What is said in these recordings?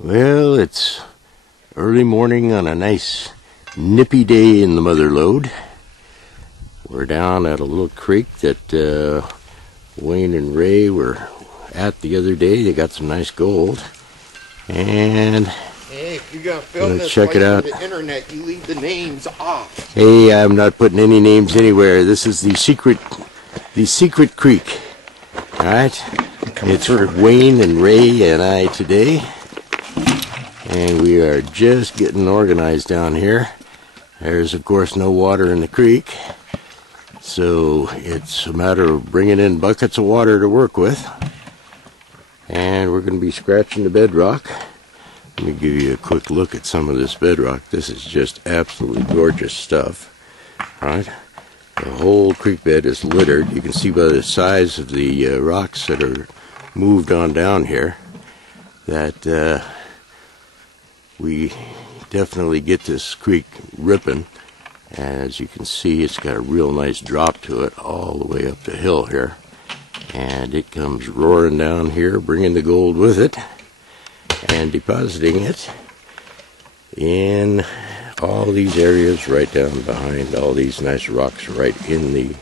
Well, it's early morning on a nice nippy day in the mother lode. We're down at a little creek that Wayne and Ray were at the other day. They got some nice gold. And hey, if you're gonna film this check it out. On the internet, you leave the names off. Hey, I'm not putting any names anywhere. This is the secret creek. All right, it's Wayne and Ray and I today. And we are just getting organized down here. There's, of course, no water in the creek. So it's a matter of bringing in buckets of water to work with. And we're going to be scratching the bedrock. Let me give you a quick look at some of this bedrock. This is just absolutely gorgeous stuff. All right? The whole creek bed is littered. You can see by the size of the rocks that are moved on down here that we definitely get this creek ripping. As you can see, it's got a real nice drop to it all the way up the hill here. And it comes roaring down here, bringing the gold with it and depositing it in all these areas right down behind all these nice rocks right in the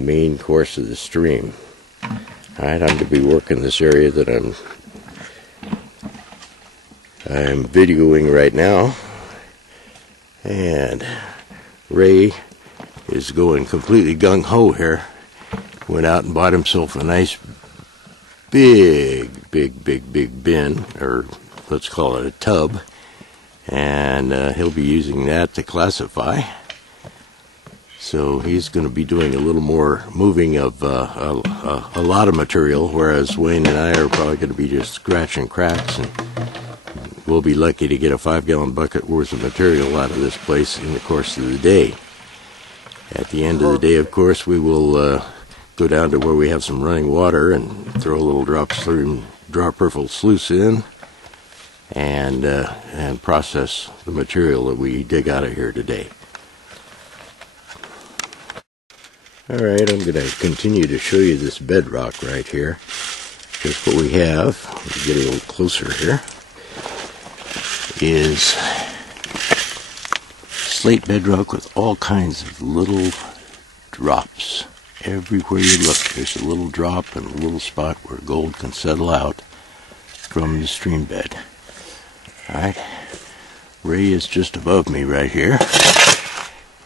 main course of the stream. Alright, I'm going to be working this area that I'm videoing right now, and Ray is going completely gung-ho here. Went out and bought himself a nice big bin, or let's call it a tub, and he'll be using that to classify. So he's going to be doing a little more moving of a lot of material, whereas Wayne and I are probably going to be just scratching cracks, and we'll be lucky to get a 5-gallon bucket worth of material out of this place in the course of the day. At the end of the day, of course, we will go down to where we have some running water and throw a little drop purple sluice in and process the material that we dig out of here today. Alright, I'm going to continue to show you this bedrock right here. Just what we have, let me get a little closer here, is slate bedrock with all kinds of little drops. Everywhere you look, there's a little drop and a little spot where gold can settle out from the stream bed. Alright, Ray is just above me right here.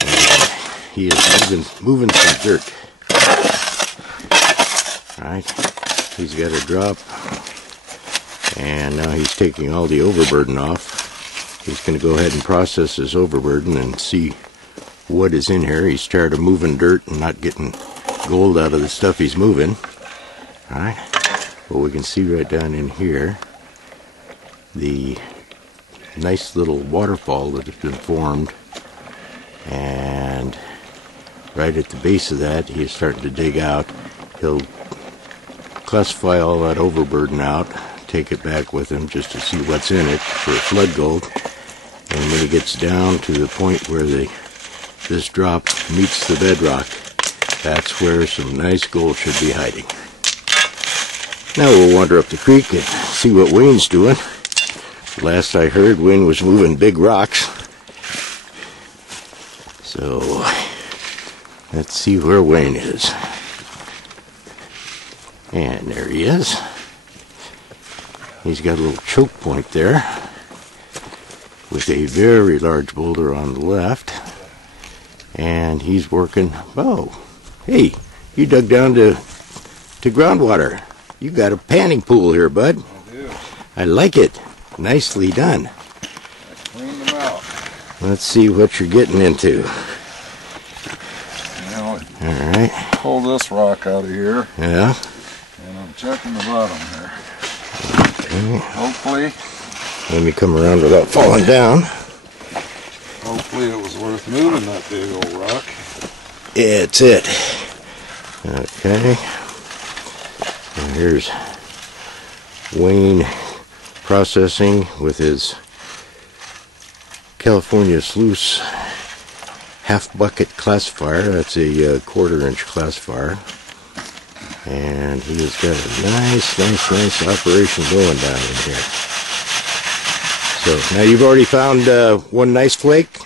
And he is moving some dirt. Alright, he's got a drop, and now he's taking all the overburden off. He's going to go ahead and process his overburden and see what is in here. He's tired of moving dirt and not getting gold out of the stuff he's moving. Alright, well, we can see right down in here the nice little waterfall that has been formed, and right at the base of that he's starting to dig out. He'll classify all that overburden out, take it back with him just to see what's in it for flood gold, and when he gets down to the point where this drop meets the bedrock, that's where some nice gold should be hiding. Now we'll wander up the creek and see what Wayne's doing. Last I heard, Wayne was moving big rocks. So let's see where Wayne is. And there he is. He's got a little choke point there with a very large boulder on the left. And he's working. Oh, hey, you dug down to groundwater. You got a panning pool here, bud. I do. I like it. Nicely done. I cleaned them out. Let's see what you're getting into. Now, All right. pull this rock out of here. Yeah. And I'm checking the bottom here. Okay. Hopefully, Let me come around without falling down. hopefully it was worth moving that big old rock. It's it. Okay. And here's Wayne processing with his California sluice half bucket classifier. That's a 1/4-inch classifier. And he has got a nice operation going down in here. So now you've already found one nice flake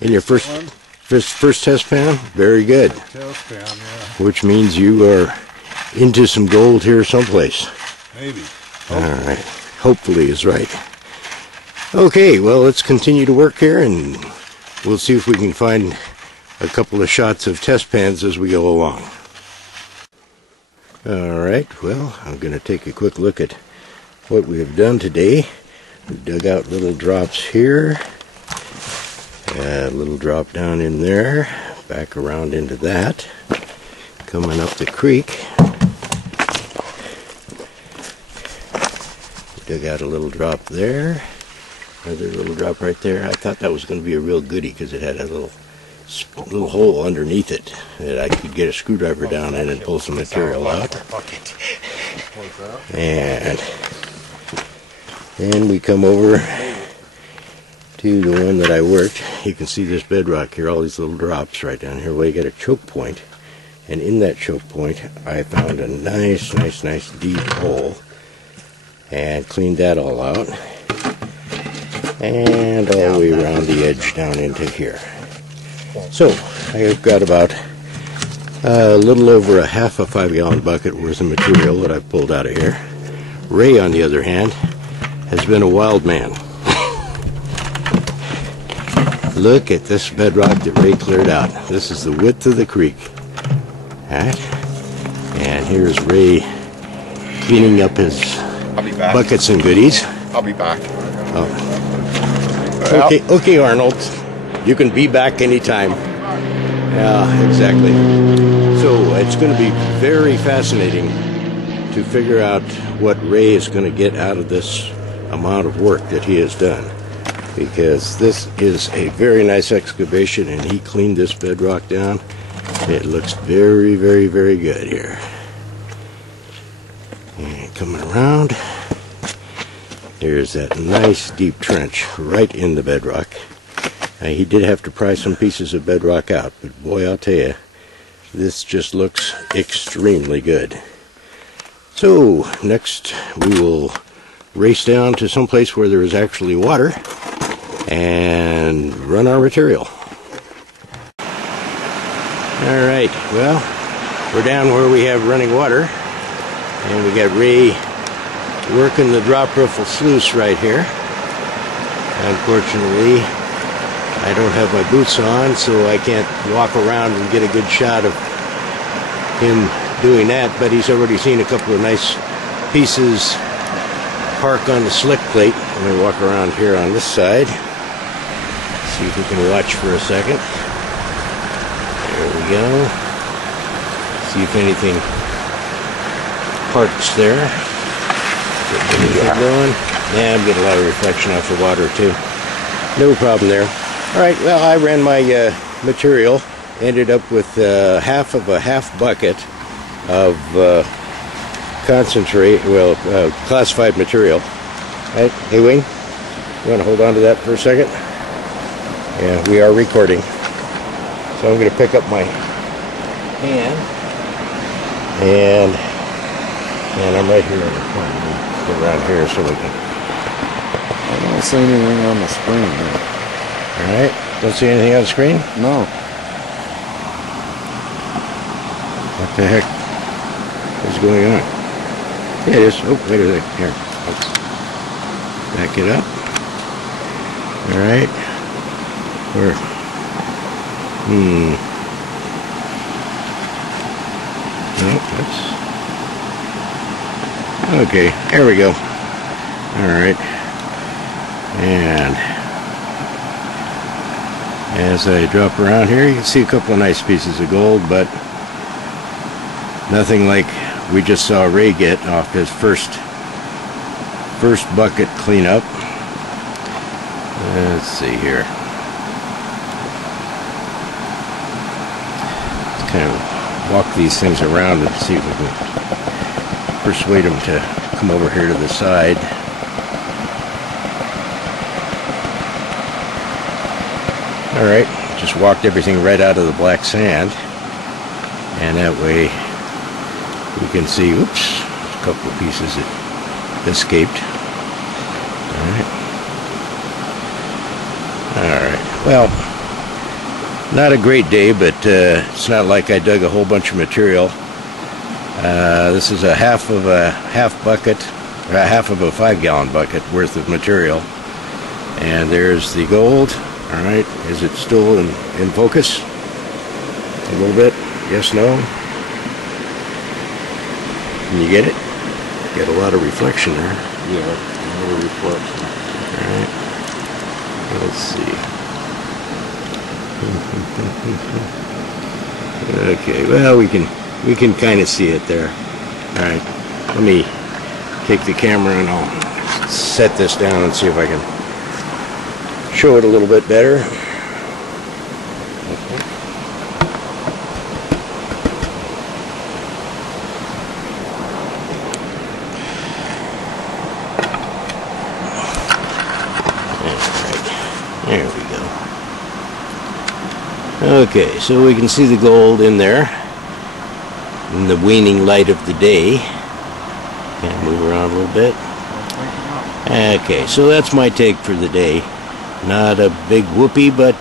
in your first test pan. Very good. Test pan, yeah. Which means you are into some gold here someplace. Maybe. All right. Hopefully is right. Okay, well, let's continue to work here, and we'll see if we can find a couple of shots of test pans as we go along. All right, well, I'm going to take a quick look at what we have done today. We've dug out little drops here, a little drop down in there, back around into that, coming up the creek. Dug out a little drop there, another little drop right there. I thought that was going to be a real goodie because it had a little hole underneath it that I could get a screwdriver down in and pull some material out. And then we come over to the one that I worked. You can see this bedrock here, all these little drops right down here. Well, you got a choke point, and in that choke point I found a nice deep hole and cleaned that all out, and all the way around the edge down into here. So I've got about a little over a half a 5-gallon bucket worth of material that I've pulled out of here. Ray, on the other hand, has been a wild man. Look at this bedrock that Ray cleared out. This is the width of the creek. Alright? And here's Ray cleaning up his buckets and goodies. I'll be back. Oh. Okay, Arnold. You can be back anytime. Yeah, exactly. So it's going to be very fascinating to figure out what Ray is going to get out of this amount of work that he has done, because this is a very nice excavation, and he cleaned this bedrock down. It looks very good here. And coming around, there's that nice deep trench right in the bedrock. Now, he did have to pry some pieces of bedrock out, but boy, I'll tell you, this just looks extremely good. So next we will race down to some place where there is actually water and run our material. Alright, well, we're down where we have running water, and we got Ray working the drop riffle sluice right here. Unfortunately, I don't have my boots on, so I can't walk around and get a good shot of him doing that, but he's already seen a couple of nice pieces park on the slick plate. I'm going to walk around here on this side, see if we can watch for a second. There we go. See if anything parks there. Get anything going. Yeah, I'm getting a lot of reflection off the water too. No problem there. Alright, well, I ran my material, ended up with half of a half bucket of concentrate, classified material. Right? Hey, Wayne, you want to hold on to that for a second? Yeah, we are recording. So I'm going to pick up my hand, and I'm right here in the corner. Get around here so we can... I don't see anything on the screen here. Alright, don't see anything on the screen? No. What the heck is going on? Yeah, it is. Oh, wait a second. Here. Let's back it up. Alright. Where? No, that's... Okay, there we go. Alright. And as I drop around here, you can see a couple of nice pieces of gold, but nothing like we just saw Ray get off his first bucket cleanup. Let's see here. Let's kind of walk these things around and see if we can persuade them to come over here to the side. Alright, just walked everything right out of the black sand, and that way we can see, oops, a couple of pieces that escaped. Alright, Well, not a great day, but it's not like I dug a whole bunch of material. This is a half bucket, or a half of a 5-gallon bucket worth of material. And there's the gold. All right, is it still in focus? A little bit? Yes, no? Can you get it? Get a lot of reflection there. Yeah, a little reflection. All right. Let's see. Okay, well, we can kind of see it there. All right, let me take the camera and I'll set this down and see if I can show it a little bit better. There we go. Okay, so we can see the gold in there in the waning light of the day. Can move around a little bit. Okay, so that's my take for the day. Not a big whoopee, but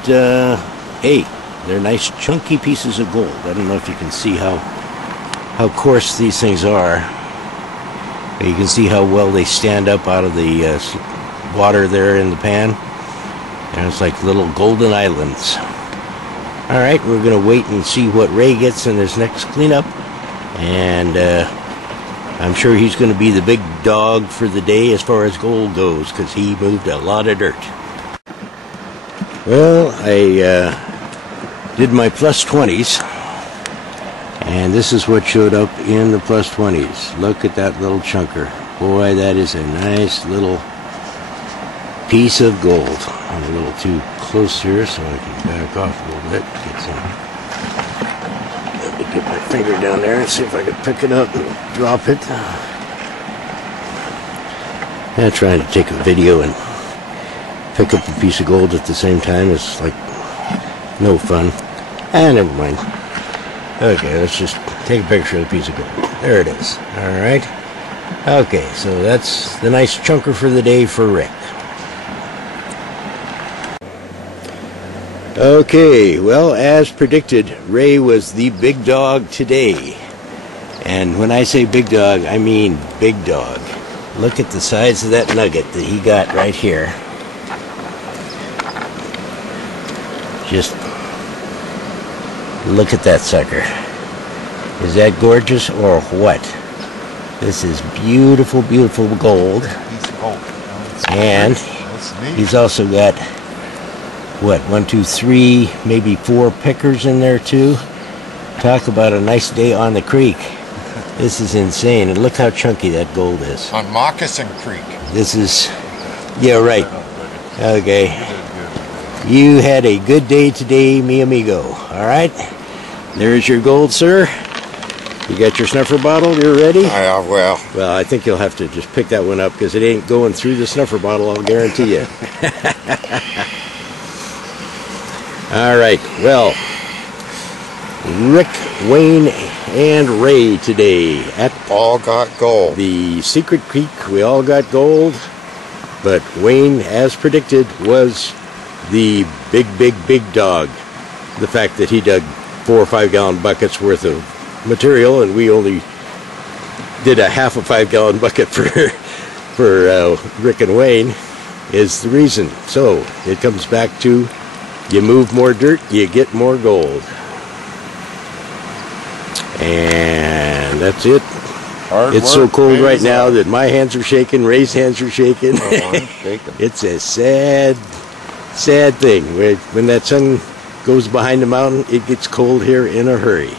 hey, they're nice chunky pieces of gold. I don't know if you can see how coarse these things are. You can see how well they stand up out of the water there in the pan. And it's like little golden islands. Alright, we're going to wait and see what Ray gets in his next cleanup. And I'm sure he's going to be the big dog for the day as far as gold goes, because he moved a lot of dirt. Well, I did my plus 20s. And this is what showed up in the plus 20s. Look at that little chunker. Boy, that is a nice little piece of gold. I'm a little too close here, so I can back off a little bit. Let me get my finger down there and see if I can pick it up and drop it. I'm trying to take a video and pick up a piece of gold at the same time is like no fun. Never mind. Okay, let's just take a picture of the piece of gold. There it is. Alright. Okay, so that's the nice chunker for the day for Rick. Okay, well, as predicted, Ray was the big dog today. And when I say big dog, I mean big dog. Look at the size of that nugget that he got right here. Just look at that sucker. Is that gorgeous or what? This is beautiful, beautiful gold. And he's also got, what, 1, 2, 3, maybe 4 pickers in there too. Talk about a nice day on the creek. This is insane. And look how chunky that gold is. On Moccasin Creek. This is, yeah, right. Okay. You had a good day today, mi amigo. All right. There's your gold, sir. You got your snuffer bottle? You're ready? Well, I think you'll have to just pick that one up because it ain't going through the snuffer bottle, I'll guarantee you. All right. Well, Rick, Wayne, and Ray today at all got gold. The Secret Creek. We all got gold, but Wayne, as predicted, was the big, big, big dog. The fact that he dug 4 or 5 gallon buckets worth of material, and we only did a half a 5 gallon bucket for Rick and Wayne, is the reason. So it comes back to, you move more dirt, you get more gold. And that's it. It's so cold right now that my hands are shaking, Ray's hands are shaking. It's a sad, sad thing. When that sun goes behind the mountain, it gets cold here in a hurry.